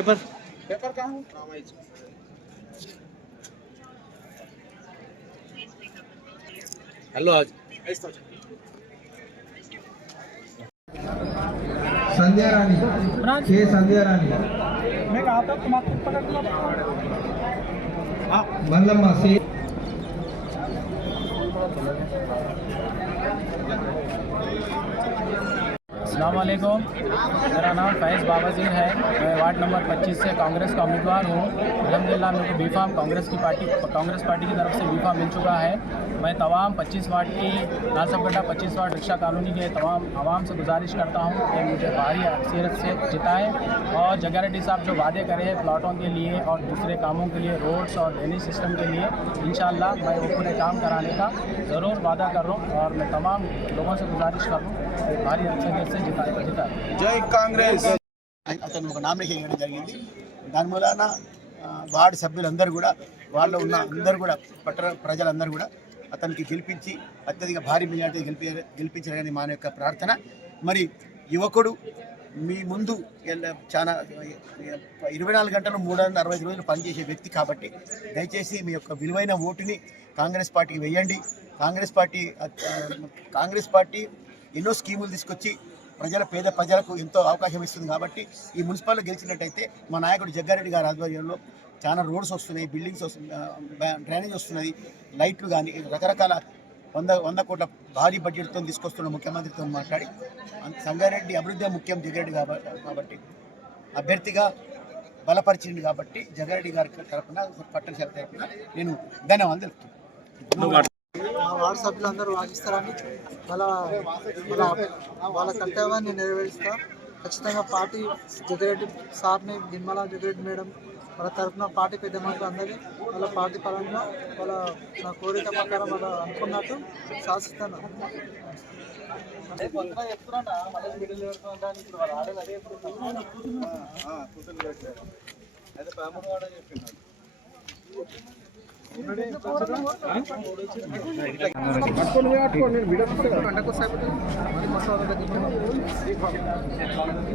Paper paper कहाँ है? Hello आज संध्या रानी के संध्या रानी मैं कहा था तुम आपको पकड़ लो मल्लम्मा से अस्सलाम वालेकुम। मेरा नाम फैज़ बाबाजीर है। मैं वार्ड नंबर 25 से कांग्रेस का उम्मीदवार हूँ। अल्हम्दुलिल्लाह मेरे को बीफाम कांग्रेस पार्टी की तरफ से बीफाम मिल चुका है। मैं तमाम 25 वार्ड की नासबगड्ढा 25 वार्ड रिक्शा कॉलोनी के तमाम आवाम से गुजारिश करता हूँ कि मुझे भारी अक्सरियत से जिताएँ और जग्गा रेड्डी साहब जो वादे करे हैं प्लाटों के लिए और दूसरे कामों के लिए, रोड्स और ड्रेनेज सिस्टम के लिए, इंशाअल्लाह मैं वो पूरे काम कराने का ज़रूर वादा कर रहा हूँ और मैं तमाम लोगों से गुजारिश कर रहा हूँ भारी अक्सरियत से जिता। जय कांग्रेस। అతను ఒక నామినేషన్ ఇవ్వడం జరిగింది. దాని మూలాన వార్డు సభ్యులందరూ కూడా వాళ్ళు ఉన్న అందరూ కూడా పట్టణ ప్రజలందరూ కూడా అతనికి గెలిపించి అత్యధిక భారీ మెజార్టీ గెలిపించారని మా యొక్క ప్రార్థన. మరి యువకుడు మీ ముందు చాలా 24 గంటలు 365 రోజులు పనిచేసే వ్యక్తి కాబట్టి దయచేసి మీ యొక్క విలువైన ఓటుని కాంగ్రెస్ పార్టీకి వేయండి. కాంగ్రెస్ పార్టీ ఎన్నో స్కీములు తీసుకొచ్చి పేద ప్రజలకు ఎంతో అవకాశం ఇస్తుంది కాబట్టి ఈ మున్సిపాలిటీ గెలిచినట్టయితే మా నాయకుడు జగ్గారెడ్డి గారి ఆధ్వర్యంలో చాలా రోడ్స్ వస్తున్నాయి, బిల్డింగ్స్ వస్తున్నాయి, డ్రైనేజ్ వస్తున్నది, లైట్లు కానీ రకరకాల 100 కోట్ల భారీ బడ్జెట్తో తీసుకొస్తున్న ముఖ్యమంత్రితో మాట్లాడి సంగారెడ్డి అభివృద్ధి ముఖ్యం జగ్గారెడ్డి కాబట్టి అభ్యర్థిగా బలపరిచింది కాబట్టి జగ్గారెడ్డి గారి తరఫున పట్టణ శాఖ తరఫున నేను ధన్యవాదాలు తెలుపుతున్నాను. మా వార్డు సభ్యులందరూ వాదిస్తారని వాళ్ళ కర్తవ్యాన్ని నెరవేరుస్తా. ఖచ్చితంగా పార్టీ జగ్గారెడ్డి సార్ని, నిర్మలా జగ్గారెడ్డి మేడం వాళ్ళ తరఫున పార్టీ పెద్ద మనకు అందరి వాళ్ళ పార్టీ పరంగా నా కోరిక ప్రకారం వాళ్ళ అనుకున్నట్టు శాసిస్తాను.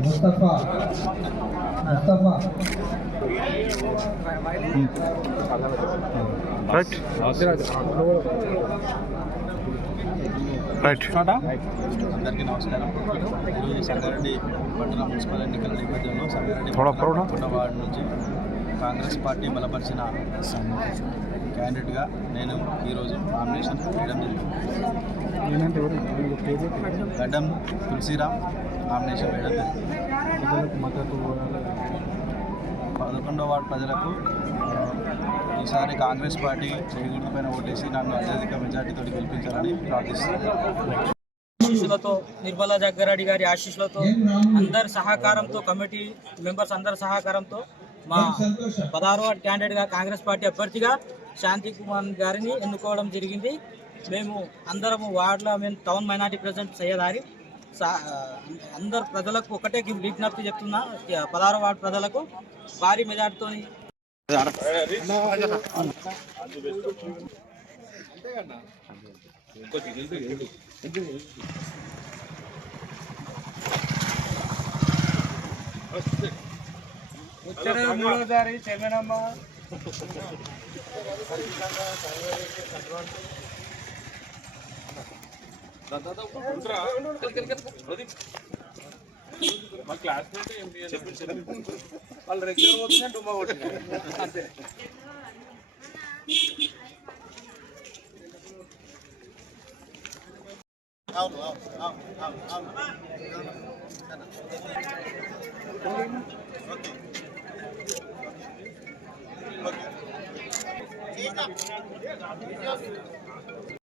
मुस्तफा అందరికీ నమస్కారం. ఈరోజు సంగారెడ్డి పట్టణ మున్సిపల్ ఎన్నికల నేపథ్యంలో సంగారెడ్డి వార్డు నుంచి కాంగ్రెస్ పార్టీ బలపరిచిన క్యాండిడేట్గా నేను ఈరోజు నామినేషన్ వేయడం జరిగింది. గడ్డం తులసిరామ్ నామినేషన్ వేయడం జరిగింది. 11వ వార్డు ప్రజలకు ఈసారి కాంగ్రెస్ పార్టీ చేగుర్తు పైన ఓటేసి నన్ను అత్యధిక మెజార్టీతో గెలిపించాలని ప్రార్థిస్తున్నాను. ఆశీస్సులతో, నిర్మలా జగ్గారెడ్డి గారి ఆశీస్సులతో, అందరి సహకారంతో, కమిటీ మెంబర్స్ అందరి సహకారంతో మా 16వ వార్డు క్యాండిడేట్గా కాంగ్రెస్ పార్టీ అభ్యర్థిగా శాంతి కుమార్ గారిని ఎన్నుకోవడం జరిగింది. మేము అందరము వార్డులో టౌన్ మైనార్టీ ప్రెసిడెంట్ సయ్యదారి అందరు ప్రజలకు ఒకటే విజ్ఞప్తి చెప్తున్నా, 16వ వార్డు ప్రజలకు భారీ మెజార్టీతో మూడోసారి చెమనమ్మ మా క్లాస్మేట్ వాళ్ళు రెగ్యులర్ పోతున్నా డుమ్మా కొట్టినా అంతే. అవును ఓకే